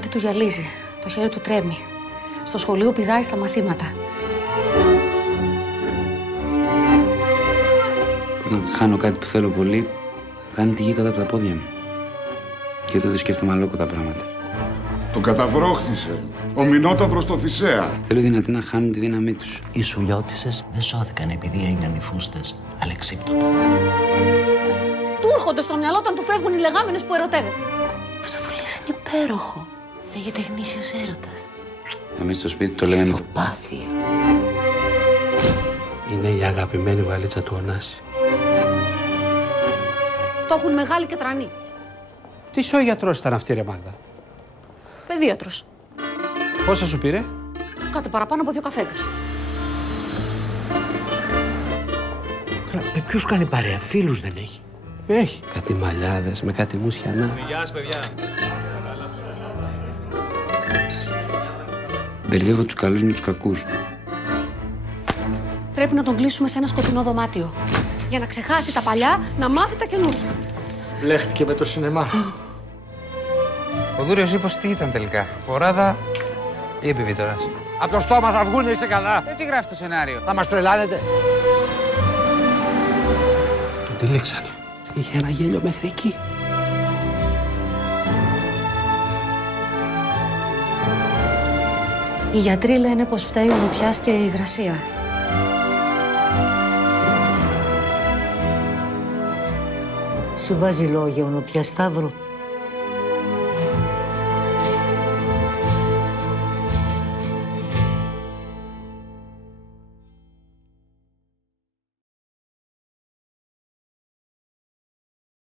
μάτι του γυαλίζει, το χέρι του τρέμει. Στο σχολείο πηδάει στα μαθήματα. Όταν χάνω κάτι που θέλω πολύ, κάνει τη γη κάτω από τα πόδια μου. Και τότε σκέφτομαι αλόκοτα πράγματα. Τον καταβρόχθησε. Ο Μινόταυρος στο Θησέα. Θέλω οι δυνατοί να χάνουν τη δύναμή τους. Οι Σουλιώτισσες δεν σώθηκαν επειδή έγιναν οι φούστες, αλλά εξύπτωτα. Του έρχονται στο μυαλό όταν του φεύγουν οι λεγάμενες που ερωτεύεται. Αυτό που λες είναι υπέροχο. Λέγεται γνήσιος έρωτας. Εμείς στο σπίτι το λέμε Ηθοπάθεια. Είναι η αγαπημένη βαλίτσα του Ωνάση. Το έχουν μεγάλη και τρανή. Τι σογιατρός ήταν αυτή, ρε Μάγδα? Παιδίατρος. Πόσα σου πήρε? Κάτι παραπάνω από 2 καφέδες. Καλά, με ποιους κάνει παρέα, φίλους δεν έχει? Έχει. Κάτι μαλλιάδες με κάτι μουσιανά. Γεια σας, παιδιά. μπερδεύω τους καλούς με τους κακούς. Πρέπει να τον κλείσουμε σε ένα σκοτεινό δωμάτιο. Για να ξεχάσει τα παλιά, να μάθει τα καινούργια. Μπλέχτηκε με το σινεμά. Ο Δούριος είπος τι ήταν τελικά, φοράδα ή επιβίτορας? Από το στόμα θα βγούνε, είσαι καλά. Έτσι γράφει το σενάριο. Θα μας τρελάνετε. Τον τυλίξανε. Είχε ένα γέλιο μέχρι εκεί. Οι γιατροί λένε πως φταίει ο Νοτιάς και η υγρασία. Σου βάζει λόγια ο Νοτιάς, Σταύρο?